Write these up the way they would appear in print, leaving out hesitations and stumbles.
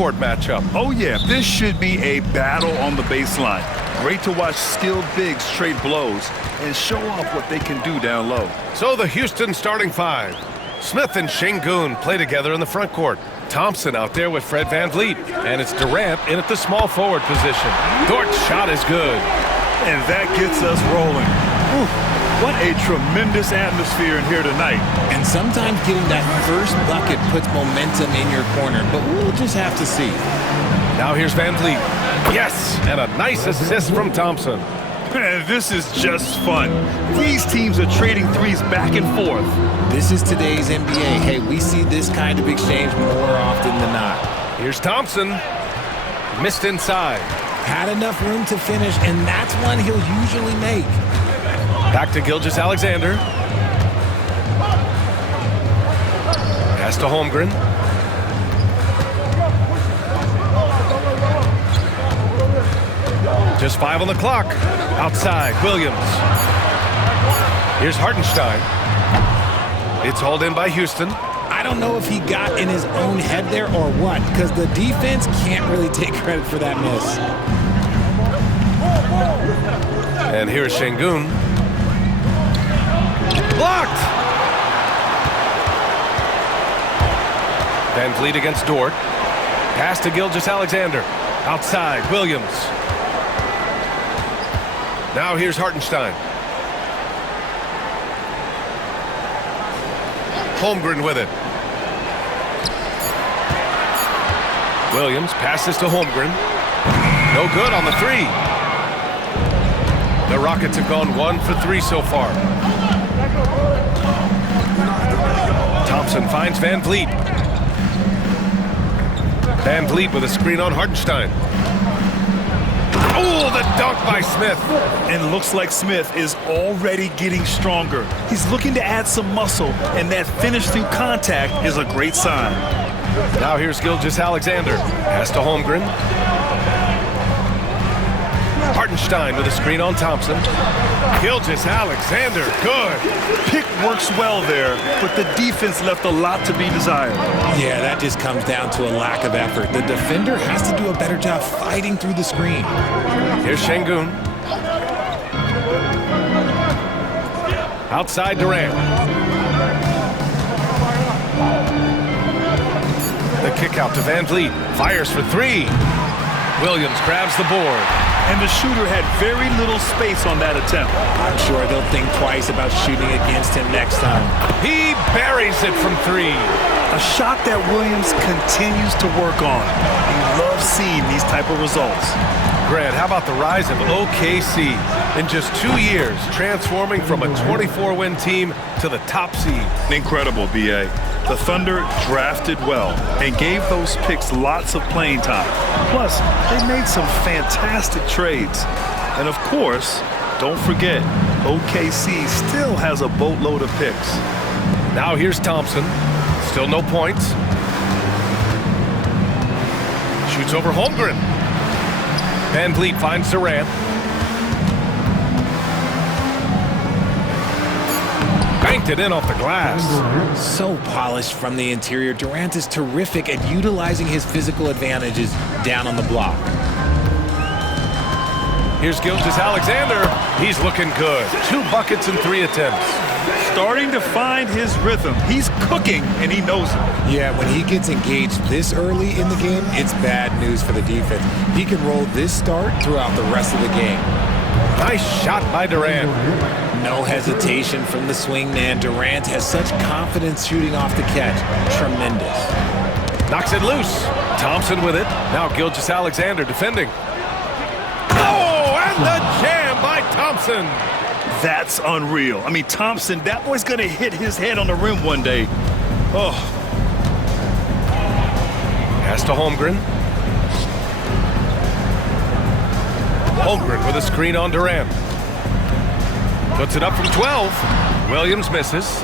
court matchup. Oh, yeah, this should be a battle on the baseline. Great to watch skilled bigs trade blows and show off what they can do down low. So the Houston starting five. Smith and Şengün play together in the front court. Thompson out there with Fred VanVleet. And it's Durant in at the small forward position. Dort's shot is good. And that gets us rolling. Whew. What a tremendous atmosphere in here tonight. And sometimes getting that first bucket puts momentum in your corner, but we'll just have to see. Now here's VanVleet. Yes, and a nice assist from Thompson. Man, this is just fun. These teams are trading threes back and forth. This is today's NBA. Hey, we see this kind of exchange more often than not. Here's Thompson. Missed inside. Had enough room to finish, and that's one he'll usually make. Back to Gilgeous-Alexander. Pass to Holmgren. Just 5 on the clock. Outside, Williams. Here's Hartenstein. It's hauled in by Houston. I don't know if he got in his own head there or what, because the defense can't really take credit for that miss. And here's Şengün. Blocked! VanVleet against Dort. Pass to Gilgeous-Alexander. Outside, Williams. Now here's Hartenstein. Holmgren with it. Williams passes to Holmgren. No good on the three. The Rockets have gone 1 for 3 so far. Thompson finds VanVleet. VanVleet with a screen on Hartenstein. Oh, the dunk by Smith. And looks like Smith is already getting stronger. He's looking to add some muscle, and that finish through contact is a great sign. Now here's Gilgeous-Alexander. Pass to Holmgren. Hartenstein with a screen on Thompson. Gilgeous-Alexander, good. Pick works well there, but the defense left a lot to be desired. Yeah, that just comes down to a lack of effort. The defender has to do a better job fighting through the screen. Here's Şengün. Outside Durant. The kick out to VanVleet. Fires for 3. Williams grabs the board. And the shooter had very little space on that attempt. I'm sure they'll think twice about shooting against him next time. He buries it from 3. A shot that Williams continues to work on. You love seeing these type of results. Grant, how about the rise of OKC? In just 2 years, transforming from a 24-win team to the top seed. Incredible, B.A. The Thunder drafted well and gave those picks lots of playing time. Plus, they made some fantastic trades. And of course, don't forget, OKC still has a boatload of picks. Now here's Thompson. Still no points. Shoots over Holmgren. VanVleet finds Durant. Banked it in off the glass. So polished from the interior. Durant is terrific at utilizing his physical advantages down on the block. Here's Gilgeous-Alexander. He's looking good. 2 buckets and 3 attempts. Starting to find his rhythm. He's cooking, and he knows it. Yeah, when he gets engaged this early in the game, it's bad news for the defense. He can roll this start throughout the rest of the game. Nice shot by Durant. No hesitation from the swingman. Durant has such confidence shooting off the catch. Tremendous. Knocks it loose. Thompson with it. Now Gilgeous-Alexander defending. Oh, and the jam by Thompson. That's unreal. I mean, Thompson, that boy's going to hit his head on the rim one day. Oh. Pass to Holmgren. Holmgren with a screen on Durant. Puts it up from 12. Williams misses.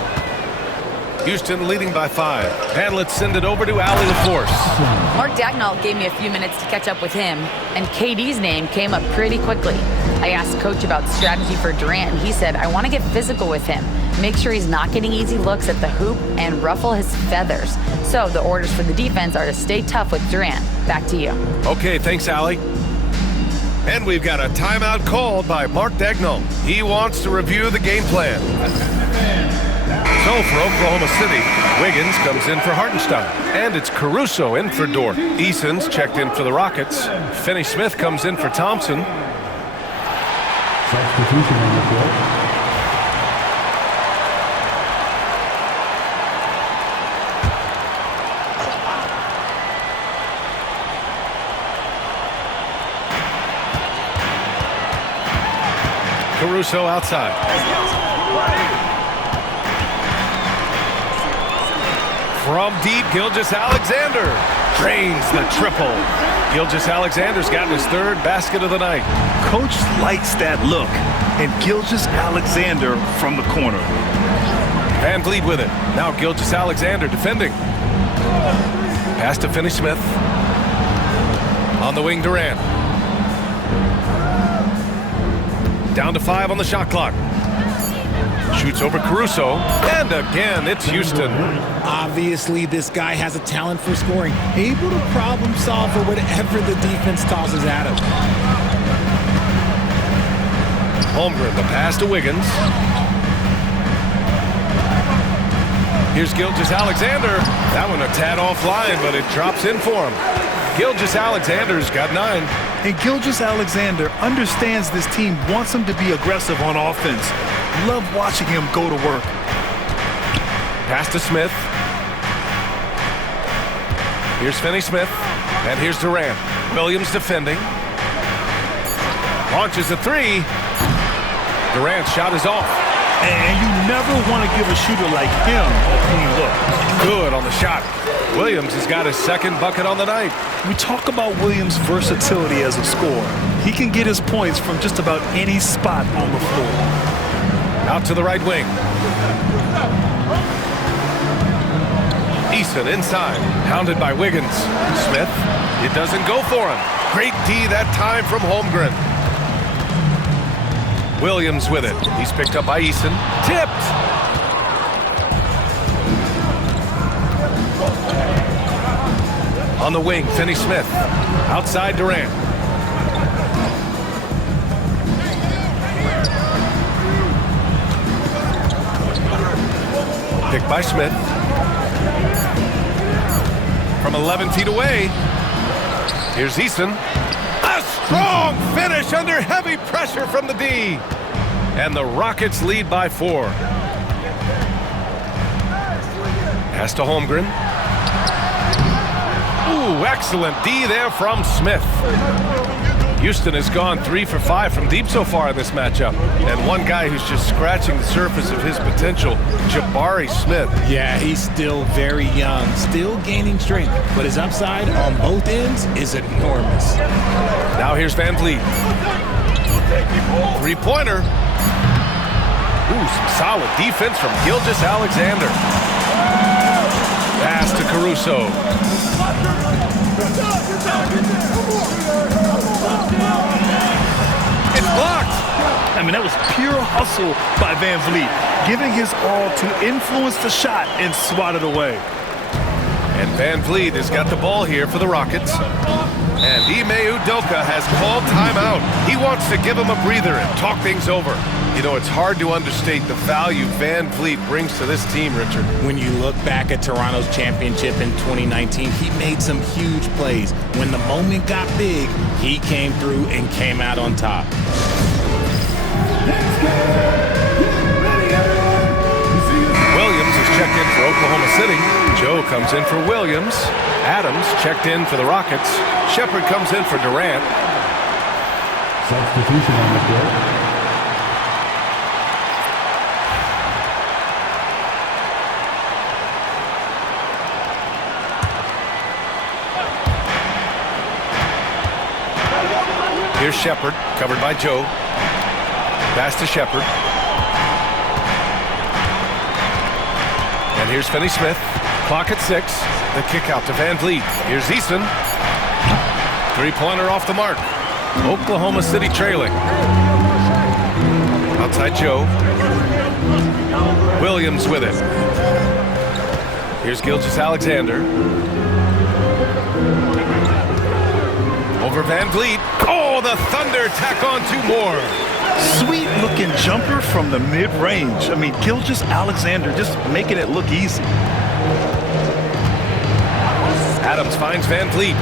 Houston leading by 5. And let's send it over to Allie LaForce. Mark Dagnall gave me a few minutes to catch up with him, and KD's name came up pretty quickly. I asked Coach about strategy for Durant, and he said, I want to get physical with him. make sure he's not getting easy looks at the hoop, and ruffle his feathers. So the orders for the defense are to stay tough with Durant. Back to you. Okay, thanks, Allie. And we've got a timeout called by Mark Dagnall. He wants to review the game plan. So for Oklahoma City, Wiggins comes in for Hartenstein. And it's Caruso in for Dort. Eason's checked in for the Rockets. Finney-Smith comes in for Thompson. Substitution on the court. Caruso outside. From deep, Gilgeous-Alexander drains the triple. Gilgeous-Alexander's gotten his third basket of the night. Coach likes that look. And Gilgeous-Alexander from the corner. Van Vliet with it. Now Gilgeous-Alexander defending. Pass to Finney-Smith. On the wing, Durant. Down to 5 on the shot clock. Shoots over Caruso. And again, it's Houston. Obviously, this guy has a talent for scoring. Able to problem solve for whatever the defense tosses at him. Holmgren, the pass to Wiggins. Here's Gilgeous-Alexander. That one a tad offline, but it drops in for him. Gilgeous-Alexander's got 9. And Gilgeous-Alexander understands this team wants him to be aggressive on offense. Love watching him go to work. Pass to Smith. Here's Finney-Smith. And here's Durant. Williams defending. Launches a 3. Durant's shot is off. And you never want to give a shooter like him a clean look. Good on the shot. Williams has got his second bucket on the night. We talk about Williams' versatility as a scorer. He can get his points from just about any spot on the floor. Out to the right wing. Eason inside. Hounded by Wiggins. Smith. It doesn't go for him. Great D that time from Holmgren. Williams with it. He's picked up by Eason. Tipped. On the wing, Finney-Smith. Outside Durant. Picked by Smith. From 11 feet away. Here's Eason. A strong finish under heavy pressure from the D. And the Rockets lead by 4. Pass to Holmgren. Ooh, excellent D there from Smith. Houston has gone 3 for 5 from deep so far in this matchup. And one guy who's just scratching the surface of his potential, Jabari Smith. Yeah, he's still very young, still gaining strength, but his upside on both ends is enormous. Now here's Van Vliet. Three-pointer. Ooh, some solid defense from Gilgeous-Alexander. Pass to Caruso. It's blocked. I mean, that was pure hustle by Van Vliet, giving his all to influence the shot and swat it away. And Van Vliet has got the ball here for the Rockets. And Ime Udoka has called timeout. He wants to give him a breather and talk things over. You know, it's hard to understate the value Van Vliet brings to this team, Richard. When you look back at Toronto's championship in 2019, he made some huge plays. When the moment got big, he came through and came out on top. Williams is checked in for Oklahoma City. Joe comes in for Williams. Adams checked in for the Rockets. Shepard comes in for Durant. Substitution on the court. Here's Shepard, covered by Joe. Pass to Shepard. And here's Finney-Smith. Clock at 6. The kick out to Van Vliet. Here's Eason. Three-pointer off the mark. Oklahoma City trailing. Outside Joe. Williams with it. Here's Gilgeous-Alexander. Over Van Vliet. Oh, the Thunder tack on 2 more. Sweet looking jumper from the mid-range. I mean, Gilgeous-Alexander just making it look easy. Adams finds Van Vliet.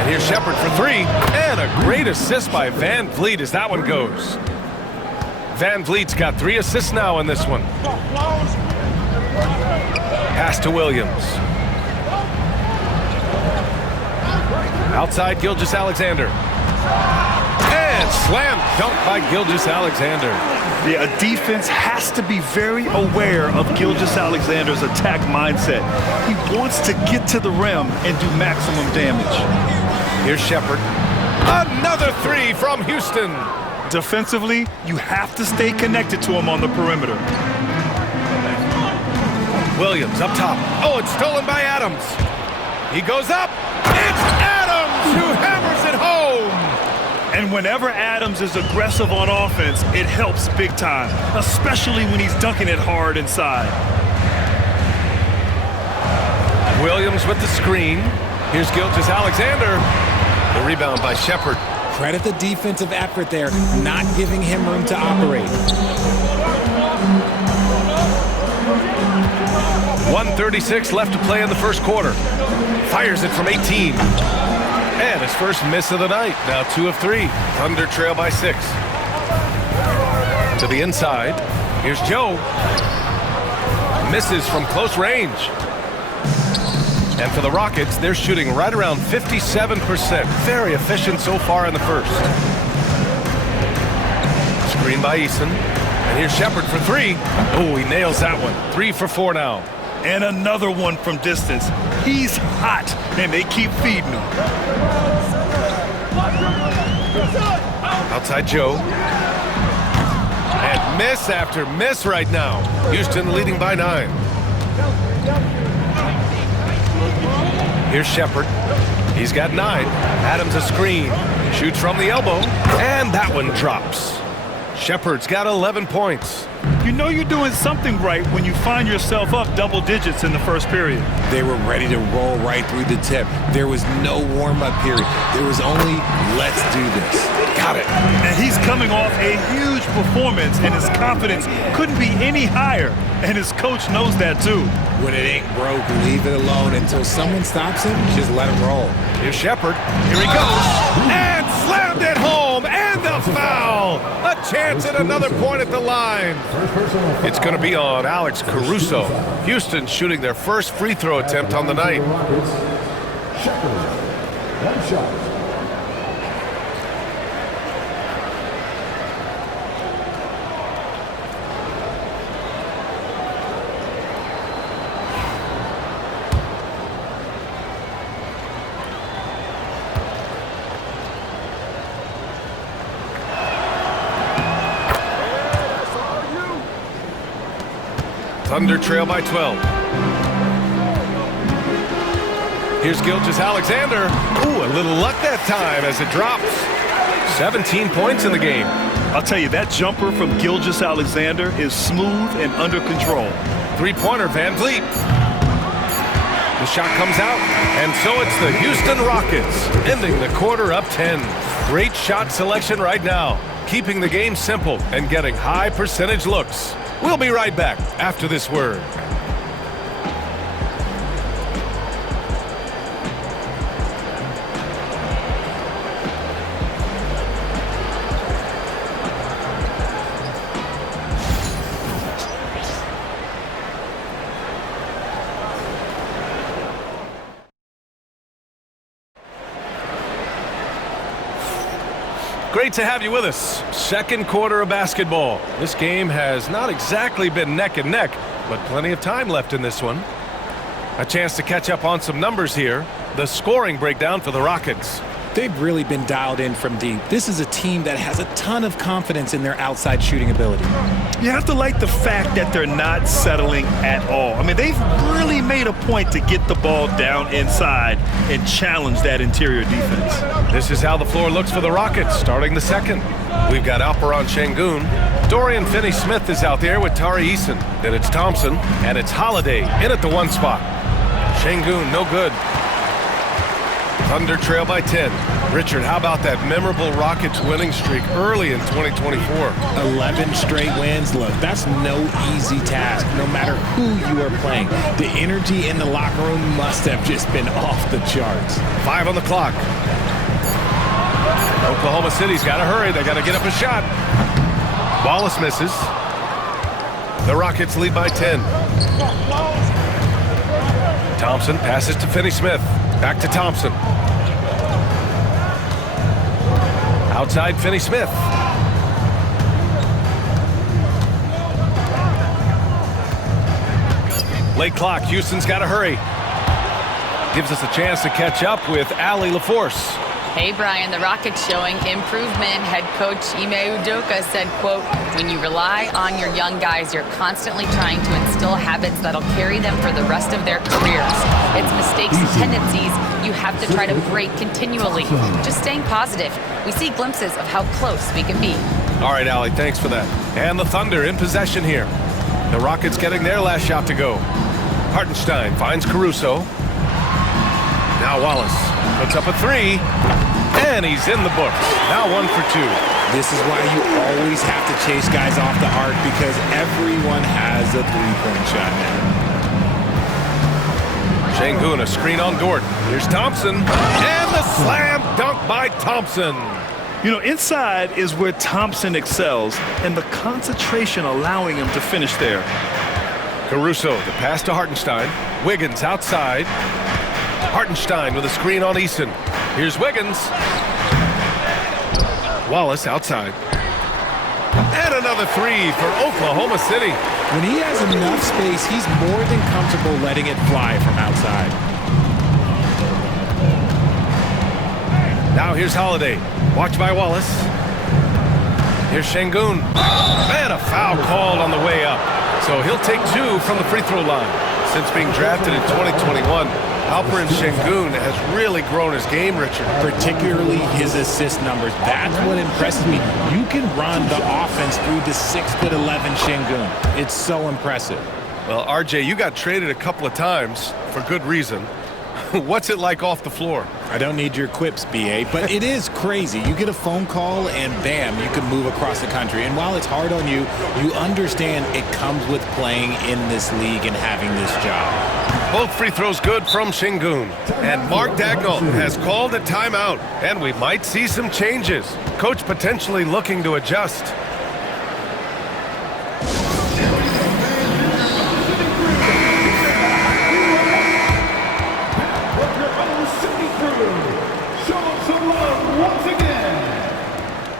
And here's Shepherd for 3. And a great assist by Van Vliet as that one goes. Van Vliet's got 3 assists now in this one. Pass to Williams. Outside Gilgeous-Alexander. And slam dunk by Gilgeous-Alexander. Yeah, a defense has to be very aware of Gilgeous-Alexander's attack mindset. He wants to get to the rim and do maximum damage. Here's Shepherd. Another 3 from Houston. Defensively, you have to stay connected to him on the perimeter. Williams up top. Oh, it's stolen by Adams. He goes up. It's Adams who hammers it home. And whenever Adams is aggressive on offense, it helps big time, especially when he's dunking it hard inside. Williams with the screen. Here's Gilgeous-Alexander. The rebound by Shepherd. Credit the defensive effort there, not giving him room to operate. 1:36 left to play in the first quarter. Fires it from 18. And his first miss of the night. Now 2 of 3. Thunder trail by 6. To the inside. Here's Joe. Misses from close range. And for the Rockets, they're shooting right around 57%. Very efficient so far in the first. Screen by Eason. And here's Shepherd for 3. Oh, he nails that one. 3 for 4 now. And another one from distance. He's hot, and they keep feeding him. Outside Joe. And miss after miss right now. Houston leading by 9. Here's Shepherd. He's got 9. Adams a screen. Shoots from the elbow. And that one drops. Shepherd's got 11 points. You know you're doing something right when you find yourself up double digits in the first period. They were ready to roll right through the tip. There was no warm-up period. There was only, let's do this. Got it. And he's coming off a huge performance, and his confidence couldn't be any higher. And his coach knows that too. When it ain't broke, leave it alone until someone stops him. Just let him roll. Here's Shepherd. Here he goes. And slammed it home. And the foul. A chance at another point at the line. It's going to be on Alex Caruso. Houston shooting their first free throw attempt on the night. Thunder trail by 12. Here's Gilgeous-Alexander. Ooh, a little luck that time as it drops. 17 points in the game. I'll tell you, that jumper from Gilgeous-Alexander is smooth and under control. 3-pointer, Van Vliet. The shot comes out, and so it's the Houston Rockets, ending the quarter up 10. Great shot selection right now, keeping the game simple and getting high percentage looks. We'll be right back after this word. Great to have you with us. Second quarter of basketball. This game has not exactly been neck and neck, but plenty of time left in this one. A chance to catch up on some numbers here. The scoring breakdown for the Rockets. They've really been dialed in from deep. This is a team that has a ton of confidence in their outside shooting ability. You have to like the fact that they're not settling at all. I mean, they've really made a point to get the ball down inside and challenge that interior defense. This is how the floor looks for the Rockets starting the second. We've got Alperon Şengün. Dorian Finney-Smith is out there with Tari Eason. Then it's Thompson, and it's Holiday in at the 1 spot. Şengün, no good. Thunder trail by 10. Richard, how about that memorable Rockets winning streak early in 2024? 11 straight wins. Look, that's no easy task, no matter who you are playing. The energy in the locker room must have just been off the charts. 5 on the clock. Oklahoma City's got to hurry. They got to get up a shot. Wallace misses. The Rockets lead by 10. Thompson passes to Finney-Smith. Back to Thompson. Outside Finney-Smith. Late clock. Houston's got to hurry. Gives us a chance to catch up with Allie LaForce. Hey, Brian, the Rockets showing improvement. Head coach Ime Udoka said, quote, when you rely on your young guys, you're constantly trying to instill habits that'll carry them for the rest of their careers. It's mistakes and tendencies you have to try to break continually. Just staying positive. We see glimpses of how close we can be. All right, Allie, thanks for that. And the Thunder in possession here. The Rockets getting their last shot to go. Hartenstein finds Caruso. Now Wallace puts up a 3, and he's in the books. Now 1 for 2. This is why you always have to chase guys off the arc, because everyone has a three-point shot now. Şengün, a screen on Dort. Here's Thompson, and the slam dunk by Thompson. You know, inside is where Thompson excels, and the concentration allowing him to finish there. Caruso, the pass to Hartenstein. Wiggins outside. Hartenstein with a screen on Eason. Here's Wiggins. Wallace outside. And another 3 for Oklahoma City. When he has enough space, he's more than comfortable letting it fly from outside. Now here's Holiday. Watch by Wallace. Here's Şengün. And a foul called on the way up. So he'll take 2 from the free throw line. Since being drafted in 2021, Alperon Şengün has really grown his game, Richard. Particularly his assist numbers. That's what impresses me. You can run the offense through the 6'11" Şengün. It's so impressive. Well, RJ, you got traded a couple of times for good reason. What's it like off the floor? I don't need your quips, BA, but it is crazy. You get a phone call and bam, you can move across the country. And while it's hard on you, you understand it comes with playing in this league and having this job. Both free throws good from Şengün. And Mark Daigneault has called a timeout, and we might see some changes. Coach potentially looking to adjust.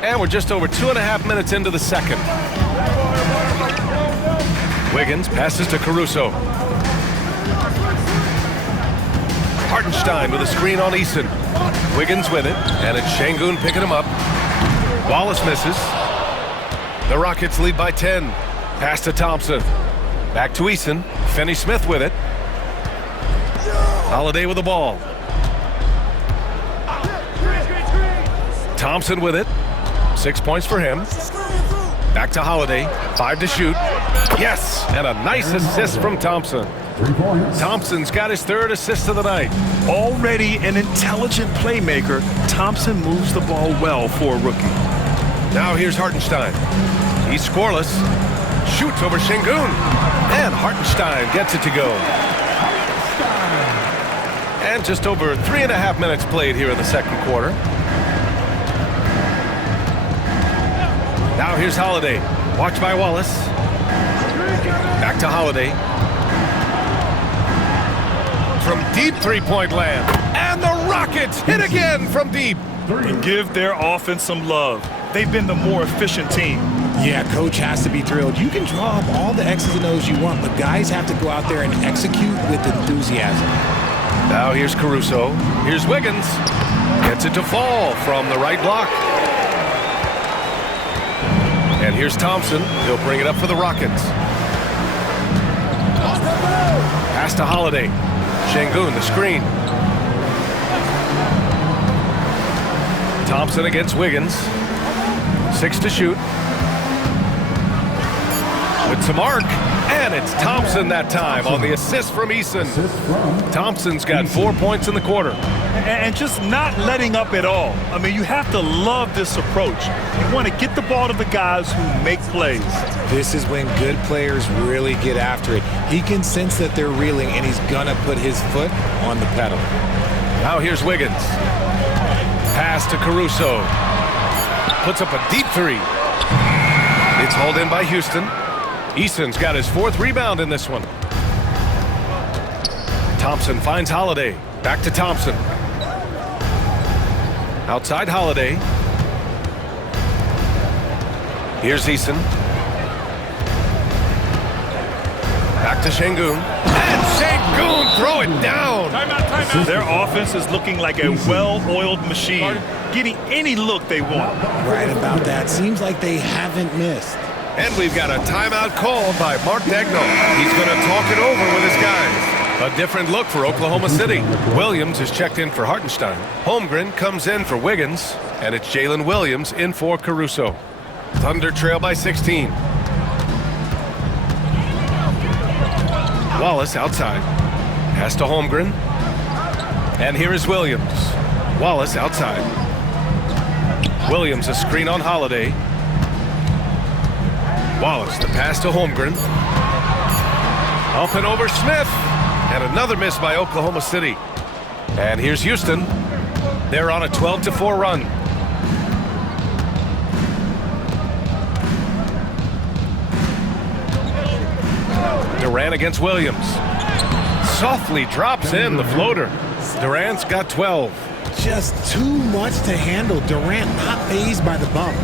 And we're just over 2.5 minutes into the second. Wiggins passes to Caruso. Hartenstein with a screen on Eason. Wiggins with it, and it's Şengün picking him up. Wallace misses. The Rockets lead by 10. Pass to Thompson. Back to Eason. Finney-Smith with it. Holiday with the ball. Thompson with it. 6 points for him. Back to Holiday. 5 to shoot. Yes, and a nice assist from Thompson. 3 points. Thompson's got his 3rd assist of the night. Already an intelligent playmaker, Thompson moves the ball well for a rookie. Now here's Hartenstein. He's scoreless. Shoots over Şengün. And Hartenstein gets it to go. And just over 3.5 minutes played here in the second quarter. Now here's Holiday. Watch by Wallace. Back to Holiday. From deep three-point land. And the Rockets hit again from deep. And give their offense some love. They've been the more efficient team. Yeah, coach has to be thrilled. You can draw up all the X's and O's you want, but guys have to go out there and execute with enthusiasm. Now here's Caruso. Here's Wiggins. Gets it to fall from the right block. And here's Thompson. He'll bring it up for the Rockets. Pass to Holiday. Şengün, the screen. Thompson against Wiggins. 6 to shoot. With some arc. And it's Thompson that time on the assist from Eason. Thompson's got 4 points in the quarter. And just not letting up at all. I mean, you have to love this approach. You want to get the ball to the guys who make plays. This is when good players really get after it. He can sense that they're reeling, and he's going to put his foot on the pedal. Now here's Wiggins. Pass to Caruso. Puts up a deep three. It's hauled in by Houston. Eason's got his 4th rebound in this one. Thompson finds Holiday. Back to Thompson. Outside Holiday. Here's Eason. Back to Şengün. And Şengün throw it down. Timeout. Their offense is looking like a well-oiled machine, getting any look they want. Right about that. Seems like they haven't missed. And we've got a timeout called by Mark Daigneault. He's going to talk it over with his guys. A different look for Oklahoma City. Williams is checked in for Hartenstein. Holmgren comes in for Wiggins. And it's Jalen Williams in for Caruso. Thunder trail by 16. Wallace outside. Pass to Holmgren. And here is Williams. Wallace outside. Williams a screen on Holiday. Wallace the pass to Holmgren. Up and over Smith. And another miss by Oklahoma City. And here's Houston. They're on a 12-4 run. Durant against Williams. Softly drops in the floater. Durant's got 12. Just too much to handle. Durant not fazed by the bump.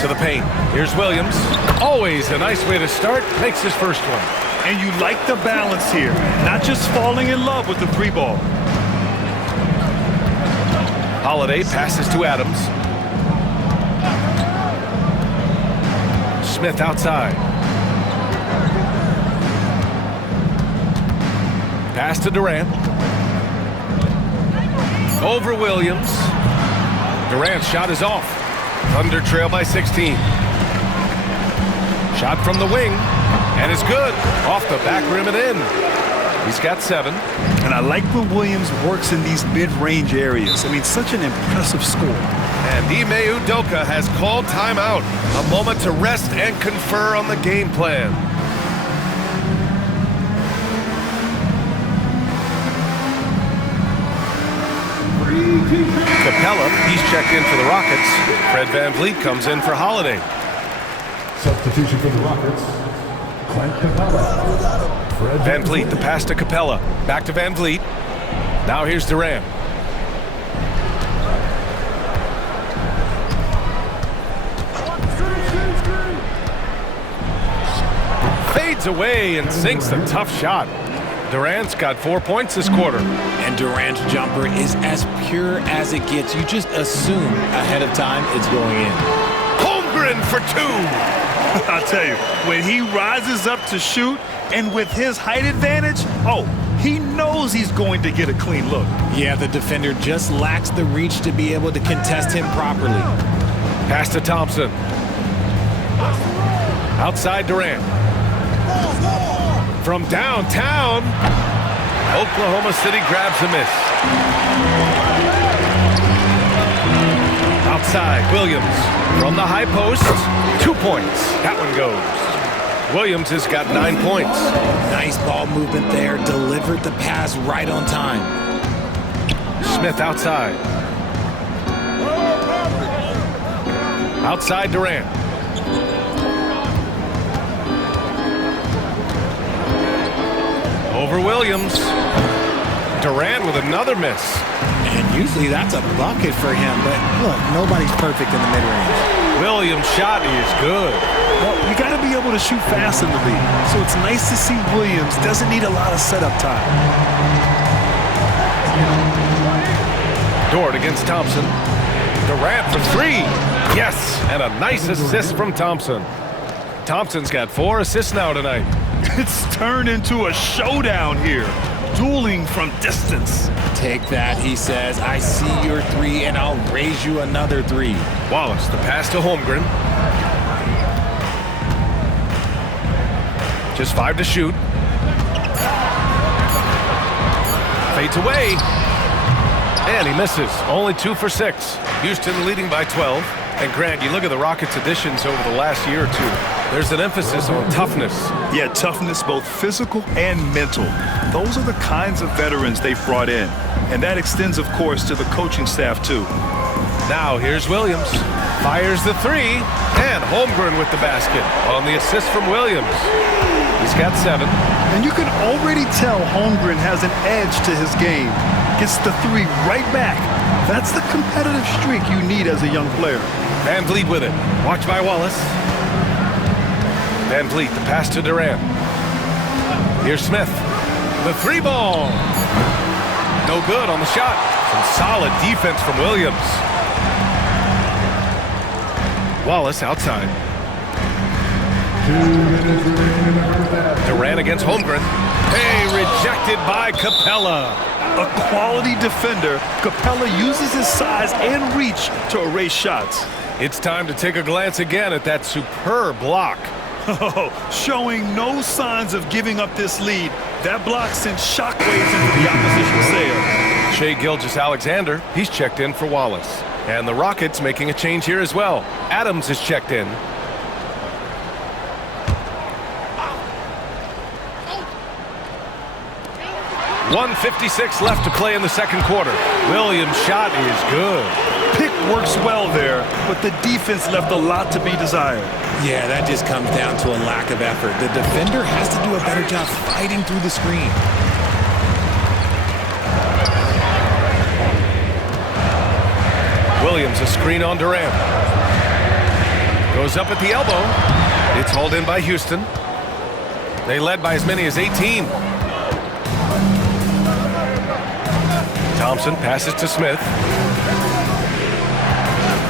To the paint. Here's Williams. Always a nice way to start. Makes his first one. And you like the balance here. Not just falling in love with the 3-ball. Holiday passes to Adams. Smith outside. Pass to Durant. Over Williams. Durant's shot is off. Thunder trail by 16. Shot from the wing. And it's good. Off the back rim and in. He's got 7. And I like when Williams works in these mid-range areas. I mean, such an impressive score. And Ime Udoka has called timeout. A moment to rest and confer on the game plan. Capella, he's checked in for the Rockets. Fred VanVleet comes in for Holiday. Substitution for the Rockets. Clint Capella. Fred VanVleet, the pass to Capella. Back to VanVleet. Now here's Durant. Fades away and sinks the tough shot. Durant's got 4 points this quarter. And Durant's jumper is as pure as it gets. You just assume ahead of time it's going in. Holmgren for 2. I'll tell you, when he rises up to shoot and with his height advantage, he knows he's going to get a clean look. Yeah, the defender just lacks the reach to be able to contest him properly. Pass to Thompson. Outside Durant. From downtown, Oklahoma City grabs a miss. Outside, Williams from the high post, 2 points. That one goes. Williams has got 9 points. Nice ball movement there. Delivered the pass right on time. Smith outside. Outside Durant. Over Williams. Durant with another miss. And usually that's a bucket for him, but look, nobody's perfect in the mid-range. Williams' shot is good. Well, you got to be able to shoot fast in the league. So it's nice to see Williams doesn't need a lot of setup time. Dort against Thompson. Durant for three. Yes, and a nice assist from Thompson. Thompson's got 4 assists now tonight. It's turned into a showdown here. Dueling from distance. Take that, he says. I see your 3, and I'll raise you another 3. Wallace, the pass to Holmgren. Just 5 to shoot. Fades away. And he misses. Only 2 for 6. Houston leading by 12. And Grant, you look at the Rockets' additions over the last year or two. There's an emphasis on toughness. Yeah, toughness, both physical and mental. Those are the kinds of veterans they've brought in. And that extends, of course, to the coaching staff, too. Now here's Williams. Fires the 3. And Holmgren with the basket on the assist from Williams. He's got 7. And you can already tell Holmgren has an edge to his game. Gets the 3 right back. That's the competitive streak you need as a young player. Van Vliet with it. Watched by Wallace. Van Vliet, the pass to Durant. Here's Smith. The 3 ball. No good on the shot. Some solid defense from Williams. Wallace outside. Durant against Holmgren. Hey, rejected by Capella. A quality defender, Capella uses his size and reach to erase shots. It's time to take a glance again at that superb block. Showing no signs of giving up this lead. That block sent shockwaves into the opposition sail. Shai Gilgeous-Alexander, he's checked in for Wallace. And the Rockets making a change here as well. Adams is checked in. .156 left to play in the second quarter. Williams' shot is good. Pick works well there, but the defense left a lot to be desired. Yeah, that just comes down to a lack of effort. The defender has to do a better job fighting through the screen. Williams, a screen on Durant. Goes up at the elbow. It's hauled in by Houston. They led by as many as 18. Thompson passes to Smith.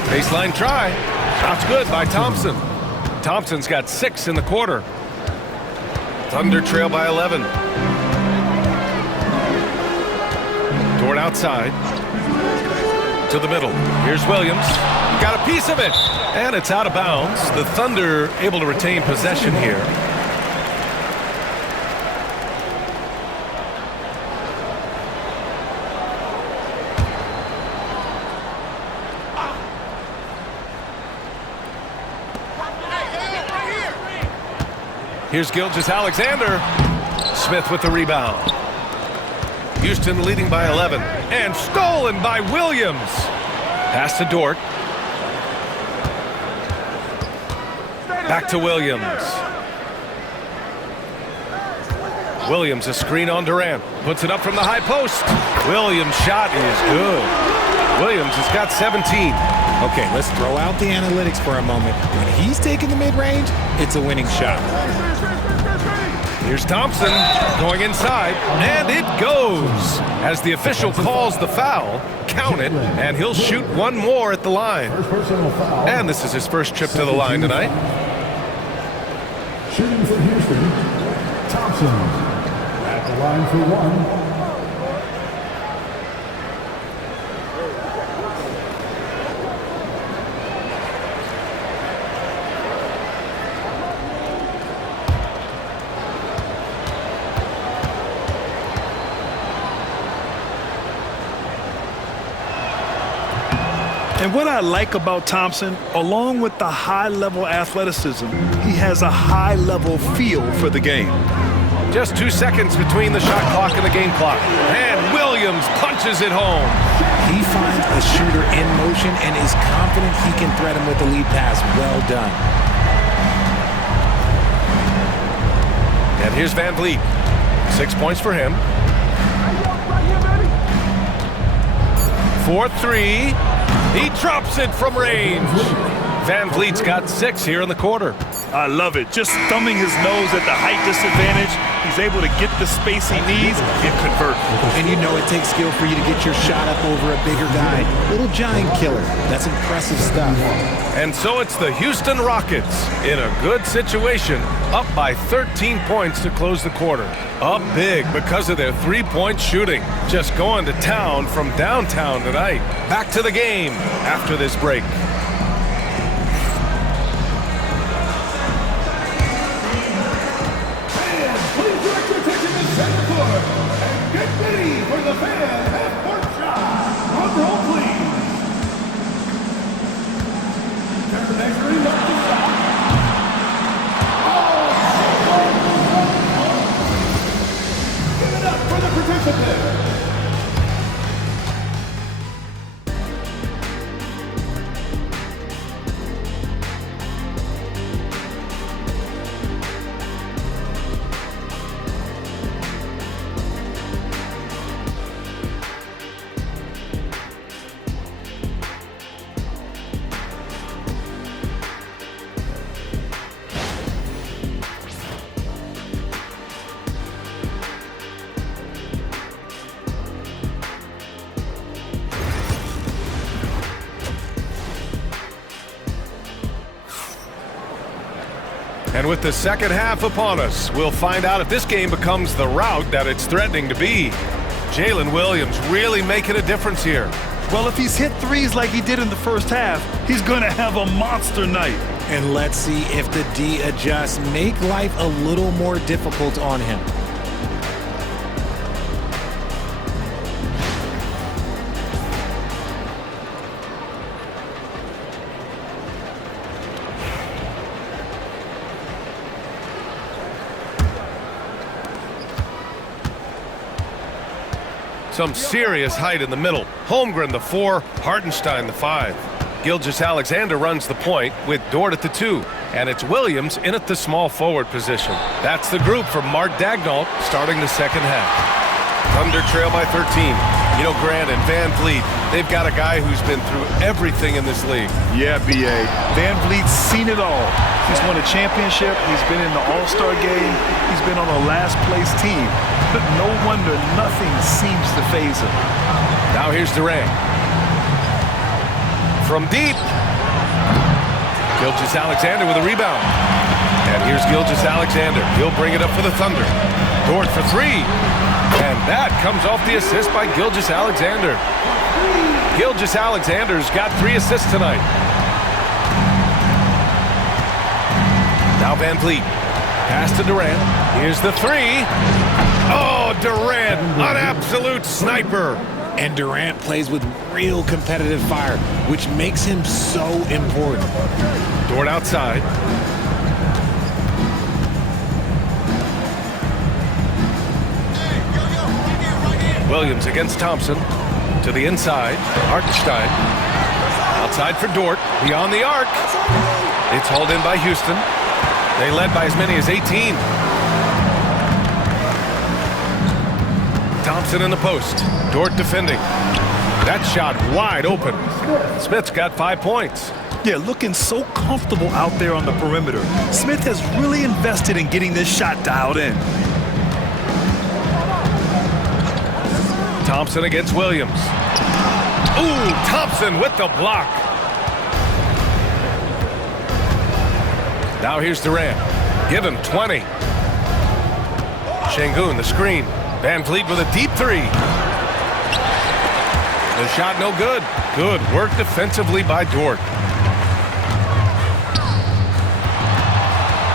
Baseline try. Shot's good by Thompson. Thompson's got 6 in the quarter. Thunder trail by 11. Dort outside. To the middle. Here's Williams. Got a piece of it. And it's out of bounds. The Thunder able to retain possession here. Here's Gilgeous-Alexander. Smith with the rebound. Houston leading by 11. And stolen by Williams. Pass to Dort. Back to Williams. Williams, a screen on Durant. Puts it up from the high post. Williams' shot is good. Williams has got 17. Okay, let's throw out the analytics for a moment. When he's taking the mid-range, it's a winning shot. Here's Thompson going inside, and it goes. As the official calls the foul, count it, and he'll shoot one more at the line. And this is his first trip to the line tonight. Shooting for Houston, Thompson at the line for 1. And what I like about Thompson, along with the high-level athleticism, he has a high-level feel for the game. Just 2 seconds between the shot clock and the game clock. And Williams punches it home. He finds a shooter in motion and is confident he can thread him with the lead pass. Well done. And here's Van Vliet. 6 points for him. 4-3. He drops it from range. Van Vliet's got 6 here in the quarter. I love it. Just thumbing his nose at the height disadvantage. He's able to get the space he needs and convert. And you know it takes skill for you to get your shot up over a bigger guy. Little giant killer. That's impressive stuff. And so it's the Houston Rockets in a good situation, up by 13 points to close the quarter. Up big because of their three-point shooting. Just going to town from downtown tonight. Back to the game after this break. For the fan half-court shot. Drum roll, please. Temper measuring up the shot. Give it up for the participant. And with the second half upon us, we'll find out if this game becomes the rout that it's threatening to be. Jalen Williams really making a difference here. Well, if he's hit threes like he did in the first half, he's going to have a monster night. And let's see if the D adjusts, make life a little more difficult on him. Some serious height in the middle. Holmgren the 4, Hartenstein the 5. Gilgeous-Alexander runs the point with Dort at the 2. And it's Williams in at the small forward position. That's the group for Mark Daigneault starting the second half. Thunder trail by 13. You know, Grant and Van Vliet, they've got a guy who's been through everything in this league. Yeah, B.A. Van Vliet's seen it all. He's won a championship. He's been in the All-Star game. He's been on a last-place team. But no wonder nothing seems to faze him. Now here's Durant. From deep. Gilgeous-Alexander with a rebound. And here's Gilgeous-Alexander. He'll bring it up for the Thunder. Dort for 3. And that comes off the assist by Gilgeous-Alexander. Gilgeous-Alexander's got 3 assists tonight. Now Van Vliet. Pass to Durant. Here's the 3. Oh, Durant, an absolute sniper. And Durant plays with real competitive fire, which makes him so important. Dort outside. Williams against Thompson. To the inside. Hartenstein. Outside for Dort. Beyond the arc. It's hauled in by Houston. They led by as many as 18. Thompson in the post. Dort defending. That shot wide open. Smith's got 5 points. Yeah, looking so comfortable out there on the perimeter. Smith has really invested in getting this shot dialed in. Thompson against Williams. Ooh, Thompson with the block. Now here's Durant. Give him 20. Şengün, the screen. Van Vliet with a deep 3. The shot no good. Good work defensively by Dort.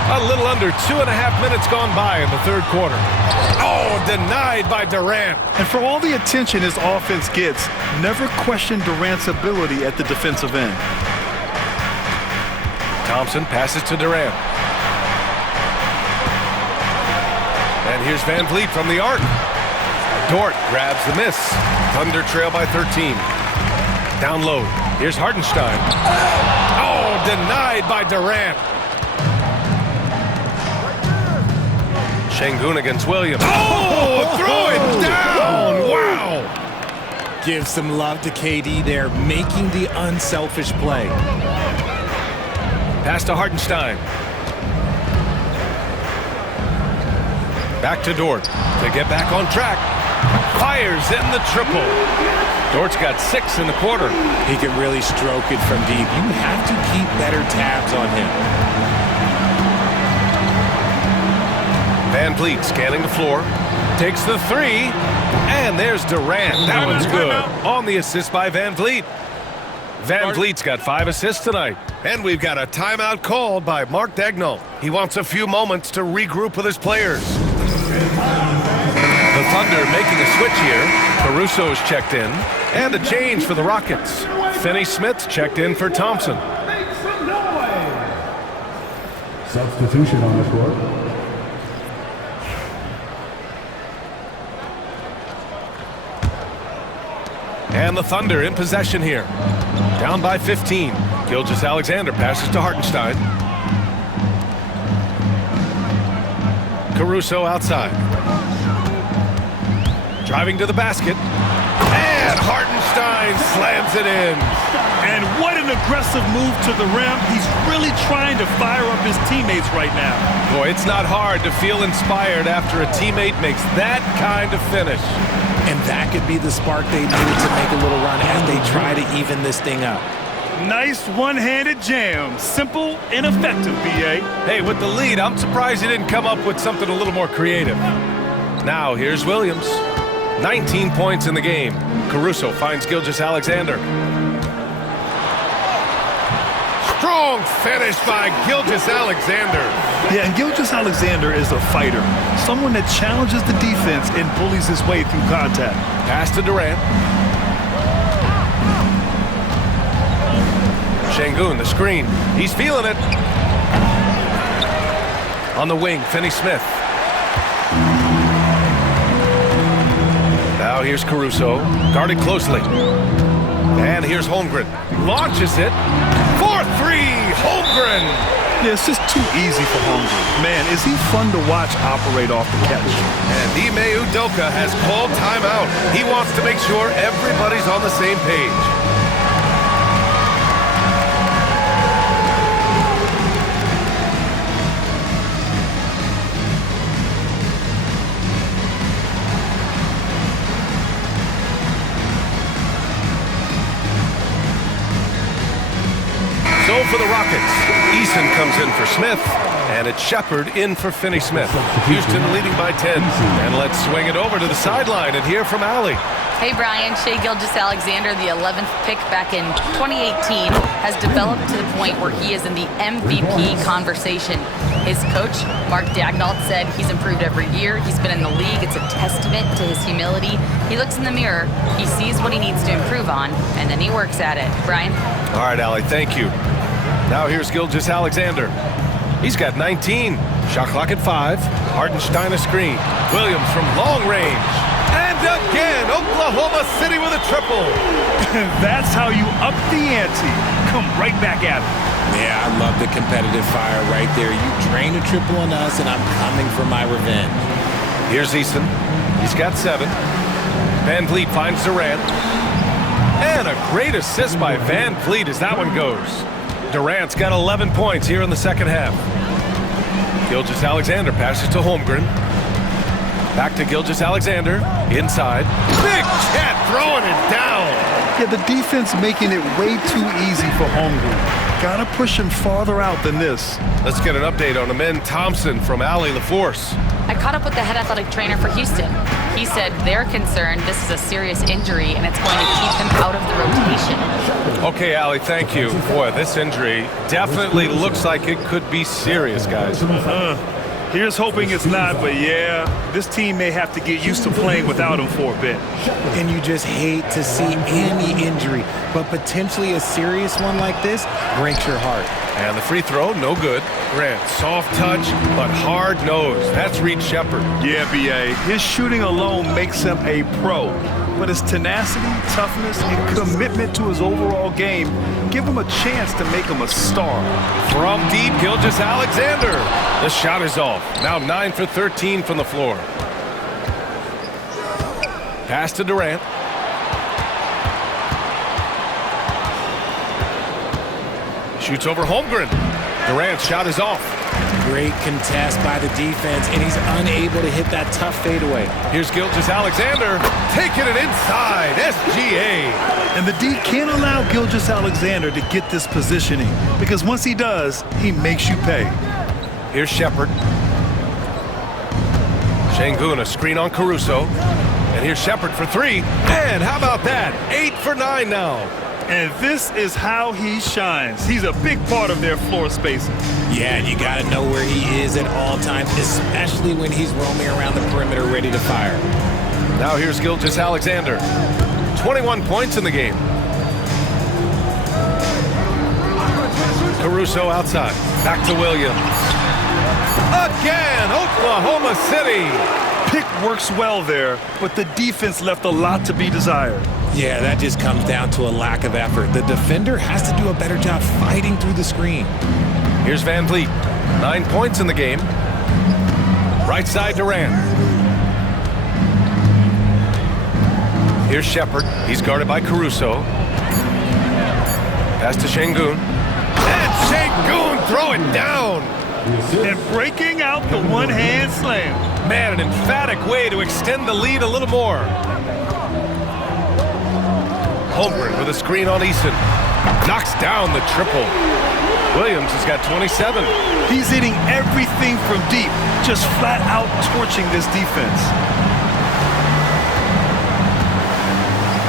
A little under 2.5 minutes gone by in the third quarter. Oh, denied by Durant. And for all the attention his offense gets, never question Durant's ability at the defensive end. Thompson passes to Durant. And here's Van Vliet from the arc. Dort grabs the miss. Thunder trail by 13. Down low. Here's Hartenstein. Oh, denied by Durant. Şengün against Williams. Oh, throw it down. Wow. Give some love to KD there, making the unselfish play. Pass to Hartenstein. Back to Dort to get back on track. Fires in the triple. Dort's got 6 in the quarter. He can really stroke it from deep. You have to keep better tabs on him. Van Vliet scanning the floor. Takes the 3. And there's Durant. That one's good. On the assist by Van Vliet. Van Vliet's got 5 assists tonight. And we've got a timeout called by Mark Daigneault. He wants a few moments to regroup with his players. The Thunder making a switch here. Caruso's checked in. And a change for the Rockets. Finney-Smith's checked in for Thompson. Substitution on the court. And the Thunder in possession here. Down by 15. Gilgeous-Alexander passes to Hartenstein. Caruso outside. Driving to the basket. And Hartenstein slams it in. And what an aggressive move to the rim. He's really trying to fire up his teammates right now. Boy, it's not hard to feel inspired after a teammate makes that kind of finish. And that could be the spark they needed to make a little run as they try to even this thing up. Nice one-handed jam. Simple and effective, B.A. Hey, with the lead, I'm surprised he didn't come up with something a little more creative. Now, here's Williams. 19 points in the game. Caruso finds Gilgeous-Alexander. Strong finish by Gilgeous-Alexander. Yeah, and Gilgeous-Alexander is a fighter. Someone that challenges the defense and bullies his way through contact. Pass to Durant. Şengün, the screen. He's feeling it. On the wing, Finney-Smith. Now here's Caruso, guarded closely. And here's Holmgren. Launches it. 4-3, Holmgren. Yeah, it's just too easy for Holmgren. Man, is he fun to watch operate off the catch. And Ime Udoka has called timeout. He wants to make sure everybody's on the same page. So for the Rockets, Eason comes in for Smith, and it's Shepard in for Finney-Smith. Houston leading by 10. And let's swing it over to the sideline and hear from Allie. Hey, Brian. Shai Gilgeous-Alexander, the 11th pick back in 2018, has developed to the point where he is in the MVP conversation. His coach, Mark Daigneault, said he's improved every year. He's been in the league. It's a testament to his humility. He looks in the mirror, he sees what he needs to improve on, and then he works at it. Brian? All right, Allie, thank you. Now here's Gilgeous-Alexander. He's got 19. Shot clock at 5. Hartenstein a screen. Williams from long range. And again, Oklahoma City with a triple. That's how you up the ante. Come right back at it. Yeah, I love the competitive fire right there. You drain a triple on us, and I'm coming for my revenge. Here's Eason. He's got 7. Van Vliet finds Durant. And a great assist by Van Vliet as that one goes. Durant's got 11 points here in the second half. Gilgeous-Alexander passes to Holmgren. Back to Gilgeous-Alexander. Inside. Big Cat throwing it down. Yeah, the defense making it way too easy for Holmgren. Gotta push him farther out than this. Let's get an update on Amen Thompson from Allie LaForce. I caught up with the head athletic trainer for Houston. He said they're concerned this is a serious injury and it's going to keep him out of the rotation. Okay, Allie, thank you. Boy, this injury definitely looks like it could be serious, guys. Here's hoping it's not, but yeah, this team may have to get used to playing without him for a bit. And you just hate to see any injury, but potentially a serious one like this breaks your heart. And the free throw, no good. Grant, soft touch, but hard nose. That's Reed Shepard. Yeah, B.A. His shooting alone makes him a pro. But his tenacity, toughness, and commitment to his overall game give him a chance to make him a star. From deep, Gilgeous-Alexander. The shot is off. Now 9 for 13 from the floor. Pass to Durant. Shoots over Holmgren. Durant's shot is off. Great contest by the defense, and he's unable to hit that tough fadeaway. Here's Gilgeous-Alexander taking it inside. SGA. And the D can't allow Gilgeous-Alexander to get this positioning because once he does, he makes you pay. Here's Shepard. Şengün, a screen on Caruso. And here's Shepard for three. And how about that? 8 for 9 now. And this is how he shines. He's a big part of their floor spacing. Yeah, you got to know where he is at all times, especially when he's roaming around the perimeter ready to fire. Now here's Gilgeous-Alexander. 21 points in the game. Caruso outside. Back to Williams. Again, Oklahoma City. Pick works well there, but the defense left a lot to be desired. Yeah, that just comes down to a lack of effort. The defender has to do a better job fighting through the screen. Here's Van Vliet. 9 points in the game. Right side Durant. Here's Shepard. He's guarded by Caruso. Pass to Şengün. And Şengün throw it down. And breaking out the one-hand slam. Man, an emphatic way to extend the lead a little more. Holmgren with a screen on Eason. Knocks down the triple. Williams has got 27. He's hitting everything from deep, just flat out torching this defense.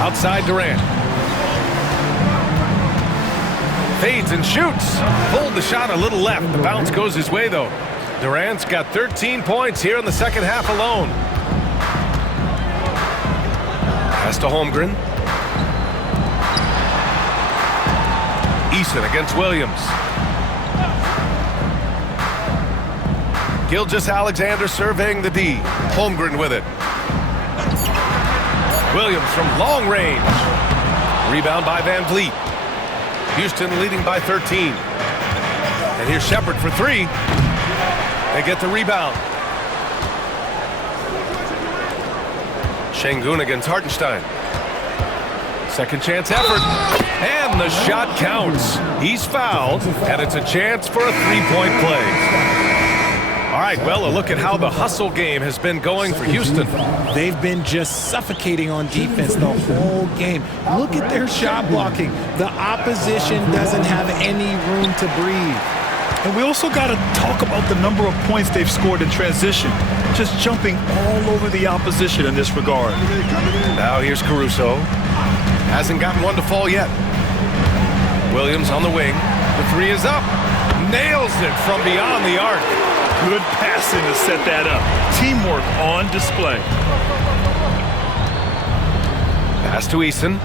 Outside Durant. Fades and shoots. Pulled the shot a little left. The bounce goes his way, though. Durant's got 13 points here in the second half alone. Pass to Holmgren. Eason against Williams. Gilgeous-Alexander surveying the D. Holmgren with it. Williams from long range. Rebound by Van Vliet. Houston leading by 13. And here's Shepard for three. They get the rebound. Şengün against Hartenstein. Second chance effort. And the shot counts. He's fouled, and it's a chance for a three-point play. All right, well, a look at how the hustle game has been going for Houston. They've been just suffocating on defense the whole game. Look at their shot blocking. The opposition doesn't have any room to breathe. And we also got to talk about the number of points they've scored in transition, just jumping all over the opposition in this regard. Now here's Caruso. Hasn't gotten one to fall yet. Williams on the wing. The three is up. Nails it from beyond the arc. Good passing to set that up. Teamwork on display. Pass to Eason.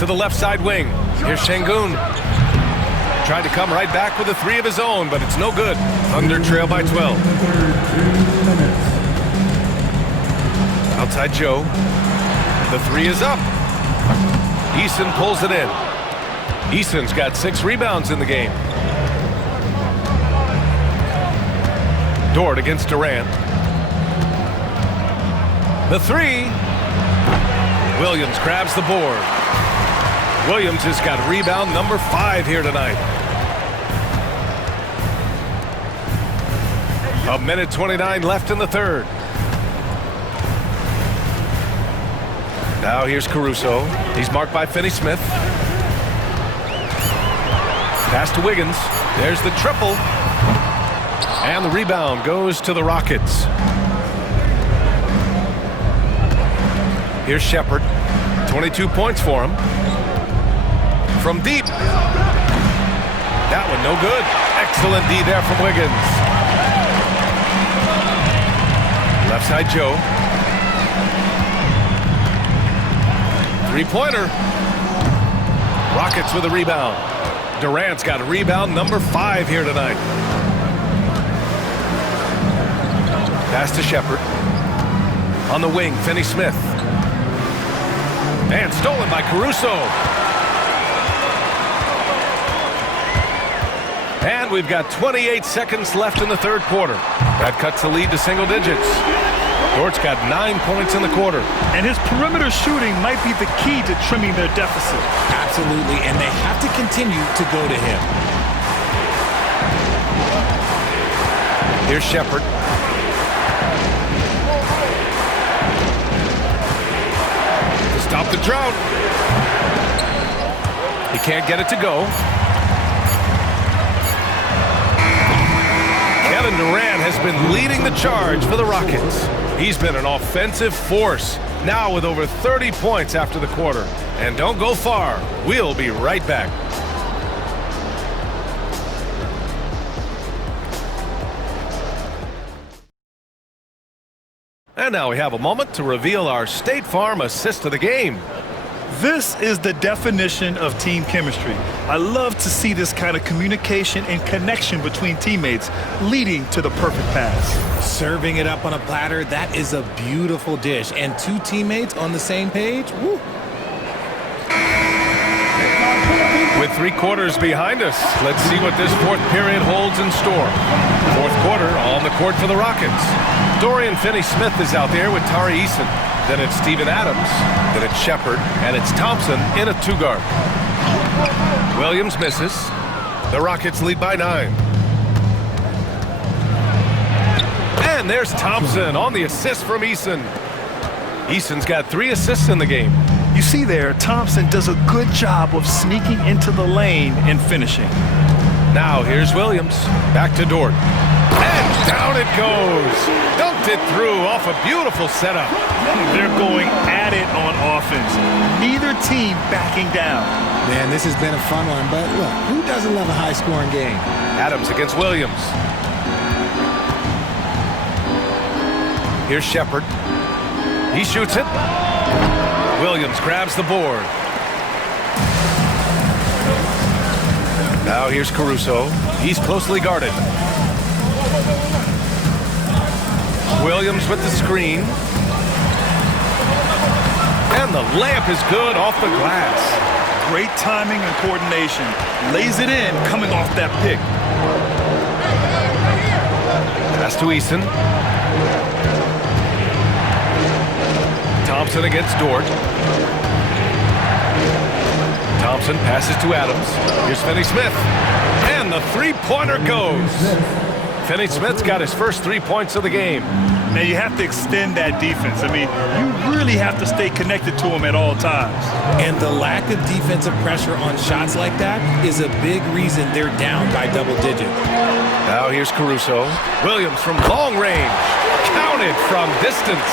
To the left side wing. Here's Şengün. Tried to come right back with a three of his own, but it's no good. Thunder trail by 12. Outside Joe. The three is up. Eason pulls it in. Eason's got 6 rebounds in the game. Dort against Durant. The three. Williams grabs the board. Williams has got rebound number 5 here tonight. A minute 29 left in the third. Now here's Caruso. He's marked by Finney-Smith. Pass to Wiggins. There's the triple. And the rebound goes to the Rockets. Here's Shepard. 22 points for him. From deep. That one no good. Excellent D there from Wiggins. Left side Joe. Three-pointer. Rockets with a rebound. Durant's got a rebound number 5 here tonight. Pass to Shepard. On the wing, Finney-Smith. And stolen by Caruso. And we've got 28 seconds left in the third quarter. That cuts the lead to single digits. Dort's got 9 points in the quarter. And his perimeter shooting might be the key to trimming their deficit. Absolutely, and they have to continue to go to him. Here's Shepard. To stop the drought. He can't get it to go. Kevin Durant has been leading the charge for the Rockets. He's been an offensive force, now with over 30 points after the quarter. And don't go far. We'll be right back. And now we have a moment to reveal our State Farm assist of the game. This is the definition of team chemistry. I love to see this kind of communication and connection between teammates leading to the perfect pass. Serving it up on a platter, that is a beautiful dish. And two teammates on the same page, woo. With 3 quarters behind us, let's see what this fourth period holds in store. Fourth quarter on the court for the Rockets. Dorian Finney-Smith is out there with Tari Eason. Then it's Steven Adams. Then it's Shepard. And it's Thompson in a 2-guard. Williams misses. The Rockets lead by 9. And there's Thompson on the assist from Eason. Eason's got 3 assists in the game. You see there, Thompson does a good job of sneaking into the lane and finishing. Now here's Williams. Back to Dort. And down it goes. Dunked it through off a beautiful setup. They're going at it on offense. Neither team backing down. Man, this has been a fun one, but look, who doesn't love a high-scoring game? Adams against Williams. Here's Shepard. He shoots it. Williams grabs the board. Now here's Caruso. He's closely guarded. Williams with the screen. And the layup is good off the glass. Great timing and coordination. Lays it in coming off that pick. Pass to Eason. Thompson against Dort. Thompson passes to Adams. Here's Finney-Smith. And the 3-pointer goes. Finney-Smith's got his first 3 points of the game. Now you have to extend that defense. I mean, you really have to stay connected to him at all times. And the lack of defensive pressure on shots like that is a big reason they're down by double digits. Now here's Caruso. Williams from long range. Counted from distance.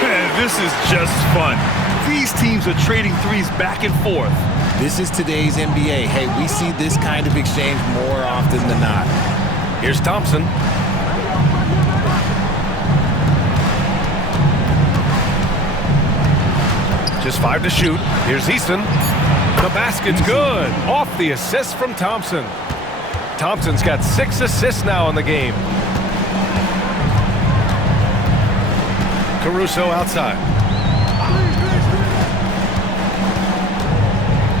Man, this is just fun. These teams are trading threes back and forth. This is today's NBA. Hey, we see this kind of exchange more often than not. Here's Thompson. Just 5 to shoot. Here's Eason. The basket's good. Off the assist from Thompson. Thompson's got 6 assists now in the game. Caruso outside.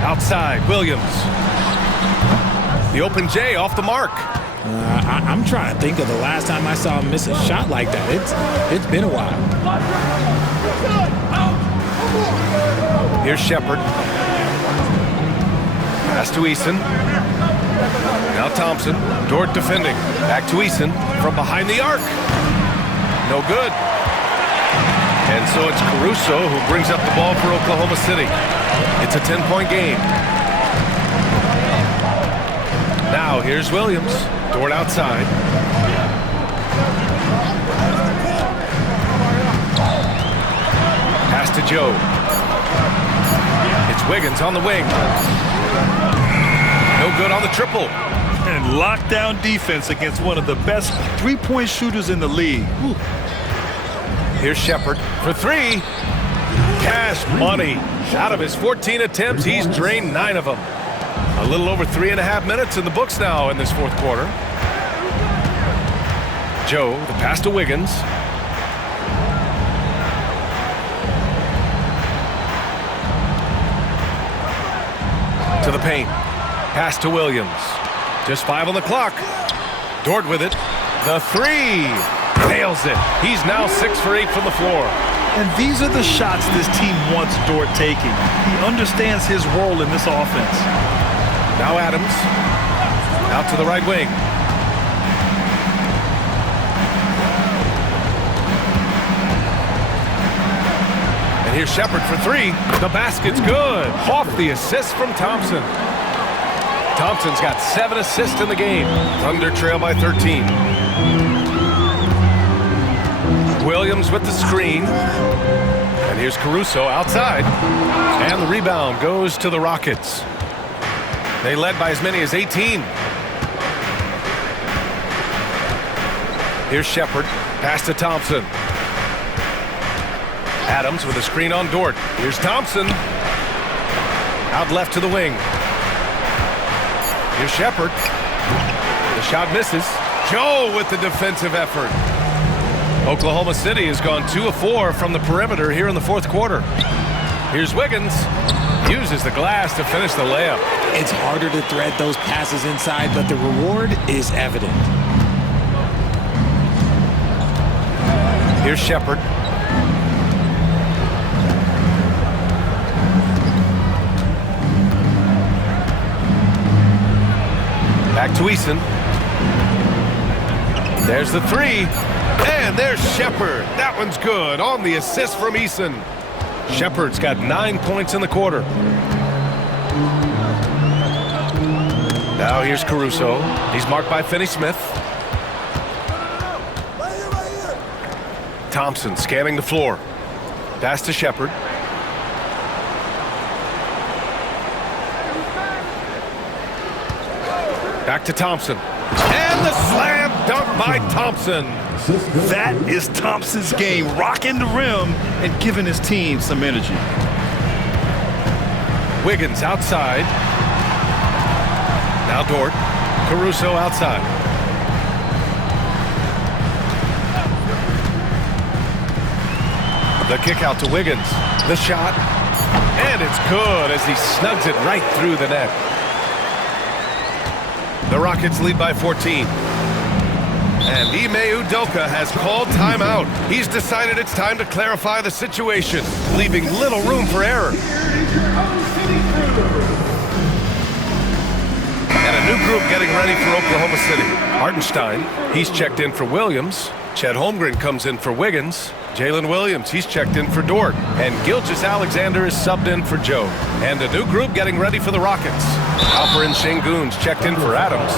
Outside, Williams. The open J off the mark. I'm trying to think of the last time I saw him miss a shot like that. It's been a while. Here's Shepard. Pass to Eason. Now Thompson. Dort defending. Back to Eason from behind the arc. No good. And so it's Caruso who brings up the ball for Oklahoma City. It's a 10-point game. Now here's Williams. Dort outside. Pass to Joe. It's Wiggins on the wing. No good on the triple. And lockdown defense against one of the best three-point shooters in the league. Whew. Here's Shepard for 3. Cash money. Out of his 14 attempts, he's drained 9 of them. A little over 3.5 minutes in the books now in this fourth quarter. Joe, the pass to Wiggins. To the paint. Pass to Williams. Just 5 on the clock. Dort with it. The 3. Nails it. He's now 6 for 8 from the floor. And these are the shots this team wants Dort taking. He understands his role in this offense. Now Adams. Out to the right wing. And here's Shepard for 3. The basket's good. Off the assist from Thompson. Thompson's got 7 assists in the game. Thunder trail by 13. Williams with the screen. And here's Caruso outside. And the rebound goes to the Rockets. They led by as many as 18. Here's Shepard. Pass to Thompson. Adams with a screen on Dort. Here's Thompson. Out left to the wing. Here's Shepard. The shot misses. Joe with the defensive effort. Oklahoma City has gone 2 of 4 from the perimeter here in the fourth quarter. Here's Wiggins. Uses the glass to finish the layup. It's harder to thread those passes inside, but the reward is evident. Here's Shepard. Back to Eason. There's the 3. And there's Shepard. That one's good on the assist from Eason. Shepard's got 9 points in the quarter. Now here's Caruso. He's marked by Finney-Smith. Thompson scanning the floor. Pass to Shepard. Back to Thompson. And the slam dunk by Thompson. That is Thompson's game, rocking the rim and giving his team some energy. Wiggins outside. Now Dort. Caruso outside. The kick out to Wiggins. The shot. And it's good as he snugs it right through the net. The Rockets lead by 14. And Ime Udoka has called timeout. He's decided it's time to clarify the situation, leaving little room for error. And a new group getting ready for Oklahoma City. Hartenstein, he's checked in for Williams. Chet Holmgren comes in for Wiggins. Jalen Williams, he's checked in for Dort. And Gilgeous-Alexander is subbed in for Joe. And a new group getting ready for the Rockets. Alperen Sengun's checked in for Adams.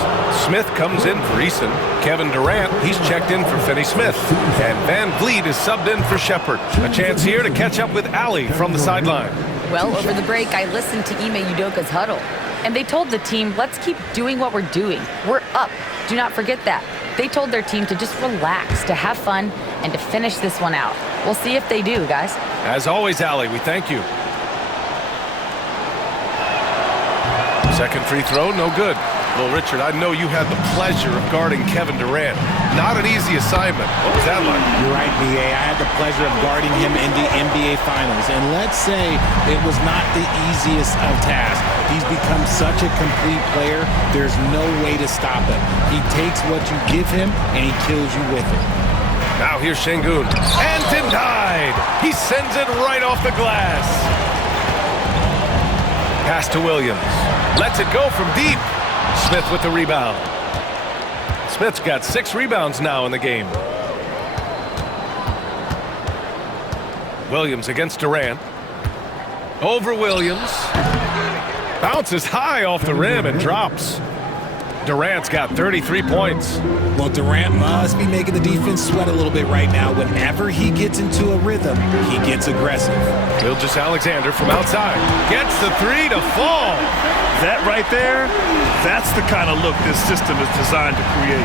Smith comes in for Eason. Kevin Durant, he's checked in for Finney-Smith. And Van Vliet is subbed in for Shepard. A chance here to catch up with Allie from the sideline. Well, over the break, I listened to Ime Udoka's huddle. And they told the team, let's keep doing what we're doing. We're up. Do not forget that. They told their team to just relax, to have fun, and to finish this one out. We'll see if they do, guys. As always, Allie, we thank you. Second free throw, no good. Well, Richard, I know you had the pleasure of guarding Kevin Durant. Not an easy assignment. What was that like? You're right, B.A. I had the pleasure of guarding him in the NBA Finals. And let's say it was not the easiest of tasks. He's become such a complete player, there's no way to stop him. He takes what you give him, and he kills you with it. Now here's Sengun. And denied! He sends it right off the glass. Pass to Williams. Lets it go from deep. Smith with the rebound. Smith's got 6 rebounds now in the game. Williams against Durant. Over Williams. Bounces high off the rim and drops. Durant's got 33 points. Well, Durant must be making the defense sweat a little bit right now. Whenever he gets into a rhythm, he gets aggressive. Gilgeous-Alexander from outside. Gets the 3 to fall. That right there, that's the kind of look this system is designed to create.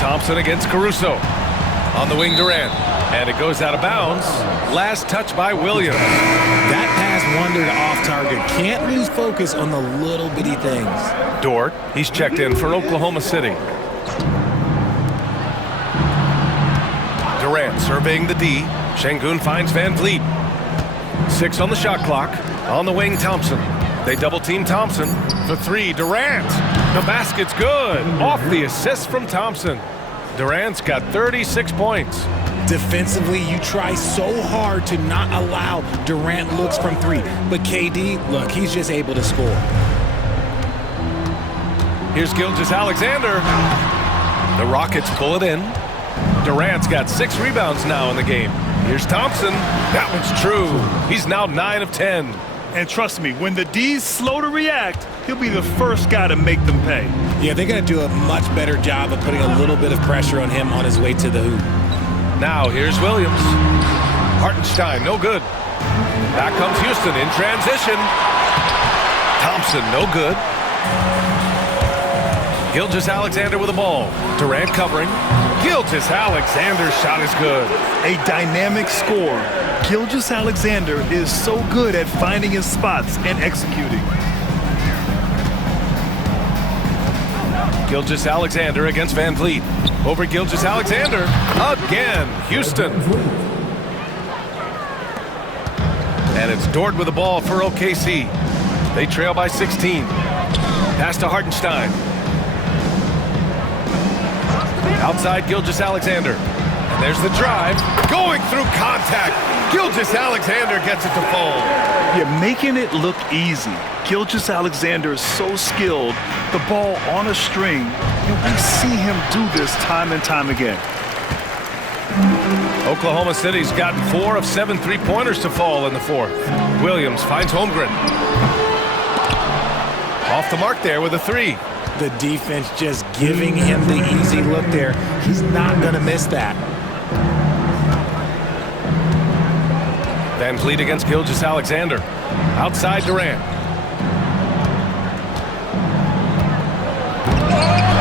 Thompson against Caruso. On the wing, Durant. And it goes out of bounds. Last touch by Williams. That pass wandered off target. Can't lose focus on the little bitty things. Dort, he's checked in for Oklahoma City. Durant surveying the D. Sengun finds Van Vliet. 6 on the shot clock. On the wing, Thompson. They double team Thompson. For 3, Durant. The basket's good. Off the assist from Thompson. Durant's got 36 points. Defensively, you try so hard to not allow Durant looks from three. But KD, look, he's just able to score. Here's Gilgeous-Alexander. The Rockets pull it in. Durant's got 6 rebounds now in the game. Here's Thompson. That one's true. He's now 9 of 10. And trust me, when the D's slow to react, he'll be the first guy to make them pay. Yeah, they're going to do a much better job of putting a little bit of pressure on him on his way to the hoop. Now here's Williams. Hartenstein, no good. Back comes Houston in transition. Thompson, no good. Gilgeous-Alexander with the ball. Durant covering. Gilgeous-Alexander's shot is good. A dynamic score. Gilgeous-Alexander is so good at finding his spots and executing. Gilgeous-Alexander against Van Vliet. Over Gilgeous-Alexander. Again, Houston. And it's Dort with the ball for OKC. They trail by 16. Pass to Hartenstein. Outside Gilgeous-Alexander. And there's the drive. Going through contact. Gilgeous-Alexander gets it to fall. You're making it look easy. Gilgeous-Alexander is so skilled. The ball on a string. And we see him do this time and time again. Oklahoma City's gotten 4 of 7 3-pointers to fall in the fourth. Williams finds Holmgren. Off the mark there with a 3. The defense just giving him the easy look there. He's not going to miss that. Van Vliet against Gilgeous-Alexander. Outside Durant.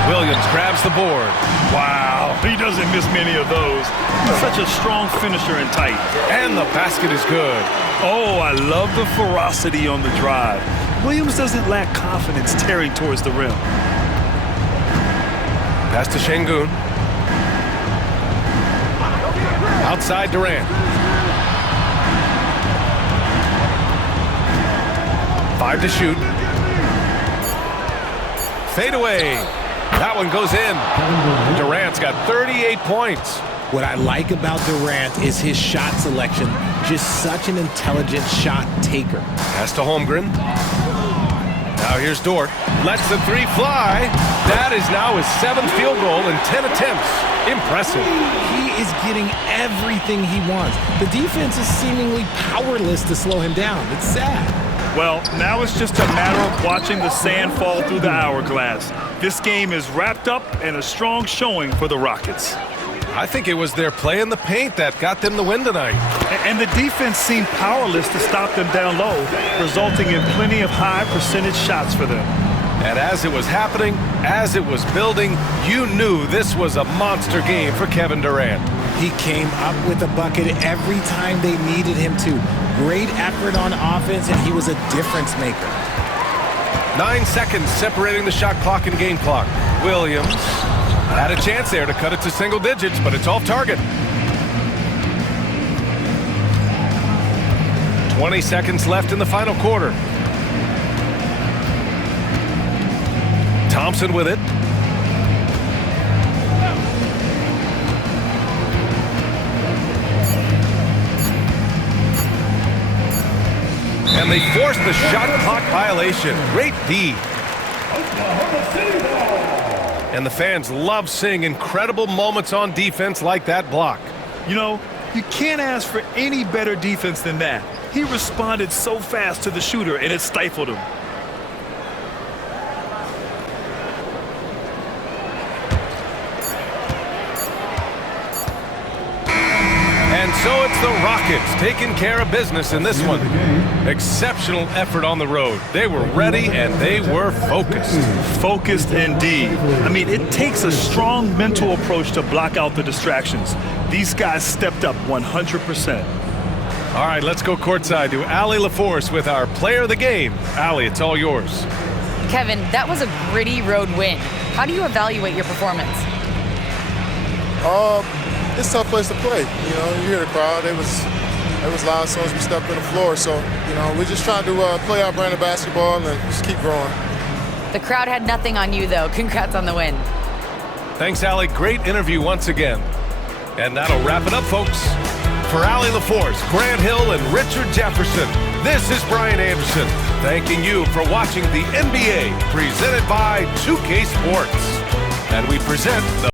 Williams grabs the board. Wow, he doesn't miss many of those. He's such a strong finisher and tight. And the basket is good. Oh, I love the ferocity on the drive. Williams doesn't lack confidence tearing towards the rim. Pass to Şengün. Outside Durant. 5 to shoot. Fade away. That one goes in. Durant's got 38 points. What I like about Durant is his shot selection. Just such an intelligent shot taker. Pass to Holmgren. Now here's Dort. Lets the 3 fly. That is now his 7th field goal in 10 attempts. Impressive. He is getting everything he wants. The defense is seemingly powerless to slow him down. It's sad. Well, now it's just a matter of watching the sand fall through the hourglass. This game is wrapped up and a strong showing for the Rockets. I think it was their play in the paint that got them the win tonight. And the defense seemed powerless to stop them down low, resulting in plenty of high percentage shots for them. And as it was happening, as it was building, you knew this was a monster game for Kevin Durant. He came up with a bucket every time they needed him to. Great effort on offense, and he was a difference maker. 9 seconds separating the shot clock and game clock. Williams had a chance there to cut it to single digits, but it's off target. 20 seconds left in the final quarter. Thompson with it. And they forced the shot clock violation. Great D. And the fans love seeing incredible moments on defense like that block. You know, you can't ask for any better defense than that. He responded so fast to the shooter, and it stifled him. And so it's the Rockets taking care of business in this one. Exceptional effort on the road. They were ready and they were focused. Focused indeed. I mean, it takes a strong mental approach to block out the distractions. These guys stepped up 100%. All right, let's go courtside to Allie LaForce with our player of the game. Allie, it's all yours. Kevin, that was a gritty road win. How do you evaluate your performance? It's a tough place to play. You know, you hear the crowd. It was loud as soon as we stepped on the floor. So, you know, we're just trying to play our brand of basketball and just keep growing. The crowd had nothing on you, though. Congrats on the win. Thanks, Allie. Great interview once again. And that'll wrap it up, folks. For Allie LaForce, Grant Hill, and Richard Jefferson, this is Brian Anderson, thanking you for watching the NBA presented by 2K Sports. And we present the